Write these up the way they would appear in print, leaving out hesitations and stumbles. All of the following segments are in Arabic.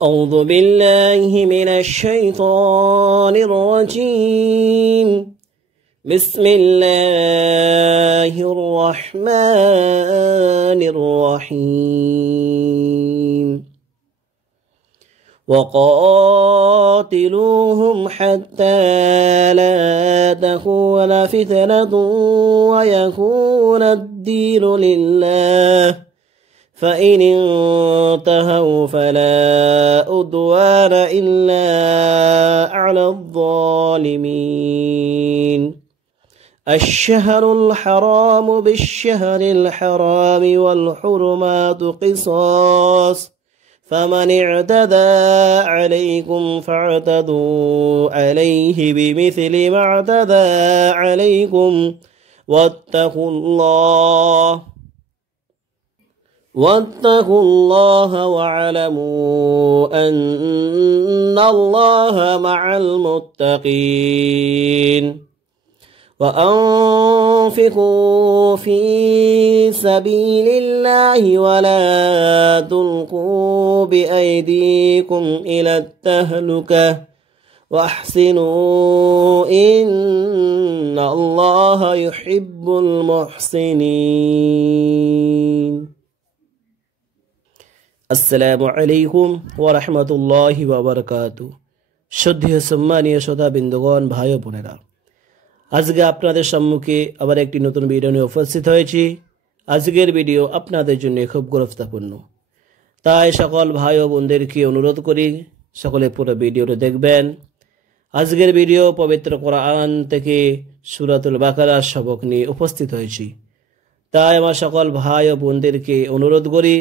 أعوذ بالله من الشيطان الرجيم. بسم الله الرحمن الرحيم. وقاتلوهم حتى لا تكون فتنة ويكون الدين لله، فإن انتهوا فلا عدوان إلا على الظالمين. الشهر الحرام بالشهر الحرام والحرمات قصاص، فمن اعتدى عليكم فاعتدوا عليه بمثل ما اعتدى عليكم، واتقوا الله واعلموا أن الله مع المتقين. وأنفقوا في سبيل الله ولا تلقوا بأيديكم إلى التهلكة وأحسنوا إن الله يحب المحسنين। আসসালামু আলাইকুম ওয়া রাহমাতুল্লাহি ওয়া বারাকাতুহু। শ্রদ্ধেয় সম্মানীয় শ্রোতাবৃন্দগণ, ভাই ও বোনেরা, আজকে আপনাদের সম্মুখে আবার একটি নতুন ভিডিও নিয়ে উপস্থিত হয়েছি। আজকের ভিডিও আপনাদের জন্য খুব গুরুত্বপূর্ণ, তাই সকল ভাই ও বোনদেরকে অনুরোধ করি সকলে পুরো ভিডিওটা দেখবেন। আজকের ভিডিও পবিত্র কোরআন থেকে সূরাতুল বাকারার সবক নিয়ে উপস্থিত হয়েছি, তাই আমার সকল ভাই ও বোনদেরকে অনুরোধ করি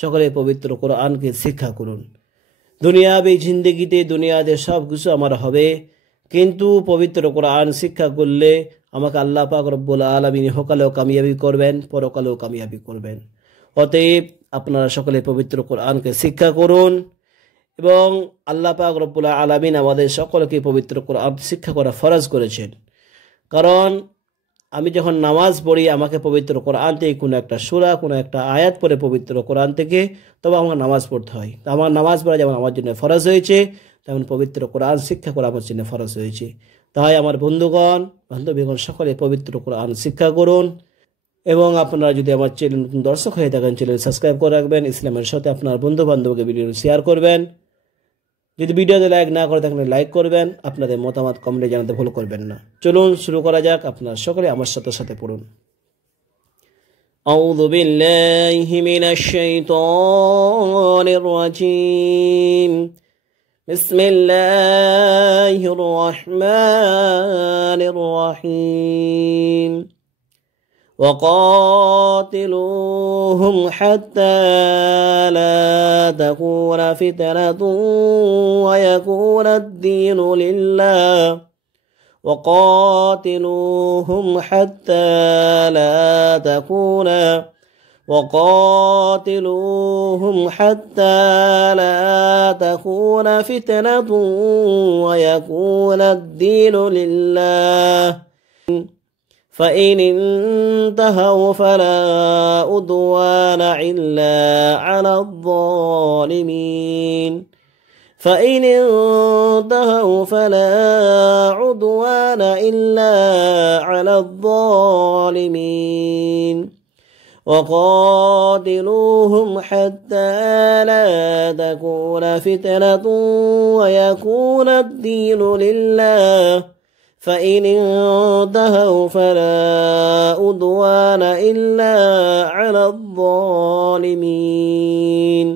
সকলে পবিত্র কোরআনকে শিক্ষা করুন। দুনিয়াবী জিন্দেগিতে দুনিয়াতে সব কিছু আমার হবে, কিন্তু পবিত্র কোরআন শিক্ষা করলে আমাকে আল্লাহ পাক রব্বুল আলামিন ইহকালেও কামিয়াবি করবেন, পরকালেও কামিয়াবি করবেন। অতএব আপনারা সকলে পবিত্র কোরআনকে শিক্ষা করুন এবং আল্লাহ পাক রব্বুল আলামিন আমাদের সকলকে পবিত্র কোরআন শিক্ষা করা ফরজ করেছেন। কারণ আমি যখন নামাজ পড়ি আমাকে পবিত্র কোরআন থেকে কোনো একটা সূরা, কোনো একটা আয়াত পড়ে পবিত্র কোরআন থেকে তবে আমার নামাজ পড়তে হয়। আমার নামাজ পড়া যেমন আমার জন্য ফরজ হয়েছে, তেমন পবিত্র কোরআন শিক্ষা করা আমার জন্য ফরজ হয়েছে। তাই আমার বন্ধুগণ, বান্ধবীগণ, সকলে পবিত্র কোরআন শিক্ষা করুন। এবং আপনারা যদি আমার চ্যানেল নতুন দর্শক হয়ে থাকেন, চ্যানেল সাবস্ক্রাইব করে রাখবেন, ইসলামের সাথে আপনার বন্ধু বান্ধবকে ভিডিও শেয়ার করবেন। যদি ভিডিওতে লাইক না করে থাকলে লাইক করবেন, আপনাদের মতামত কমেন্টে জানাতে ভুল করবেন না। চলুন শুরু করা যাক, আপনারা সকলে আমার সাথে সাথে পড়ুন। আউযু বিল্লাহি মিনাশ শাইতানির রাজীম। বিসমিল্লাহির রাহমানির রাহিম। وقاتلوهم حتى لا تكون فتنة ويكون الدين لله، وقاتلوهم حتى لا تكون فتنة ويكون الدين لله، فإن انتهوا فلا عدوان إلا على الظالمين. فإن انتهوا فلا عدوان إلا على الظالمين. وقاتلوهم حتى لا تكون فتنة ويكون الدين لله، فإن انتهوا فلا عدوان إلا على الظالمين.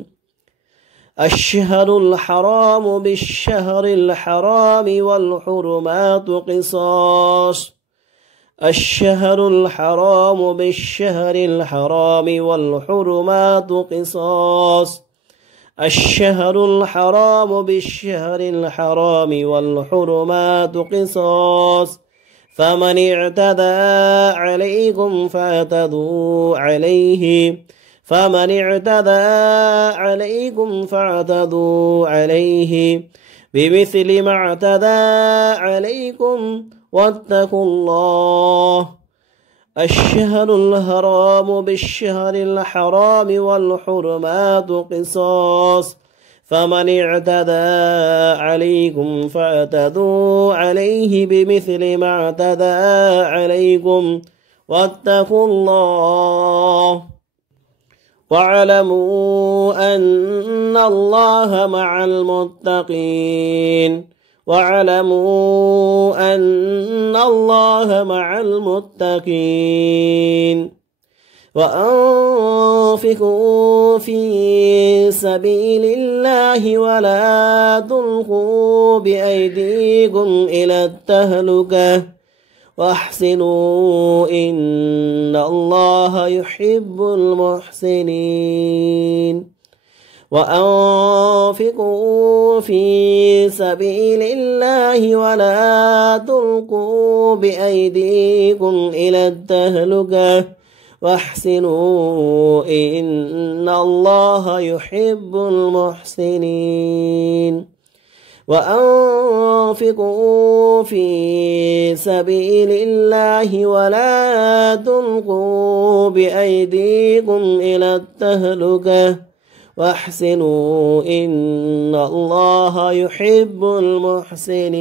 الشهر الحرام بالشهر الحرام والحرمات قصاص. الشهر الحرام بالشهر الحرام والحرمات قصاص. الشهر الحرام بالشهر الحرام والحرمات قصاص، فمن اعتدى عليكم فاعتدوا عليه فمن اعتدى عليكم فاعتدوا عليه بمثل ما اعتدى عليكم، واتقوا الله. الشهر الحرام بالشهر الحرام والحرمات قصاص، فمن اعتدى عليكم فاعتدوا عليه بمثل ما اعتدى عليكم واتقوا الله واعلموا أن الله مع المتقين واعلموا أن الله مع المتقين وأنفقوا في سبيل الله ولا تلقوا بأيديكم إلى التهلكة واحسنوا إن الله يحب المحسنين وأنفقوا في سبيل الله ولا تلقوا بأيديكم إلى التهلكة واحسنوا إن الله يحب المحسنين وأنفقوا في سبيل الله ولا تلقوا بأيديكم إلى التهلكة واحسنوا إن الله يحب المحسنين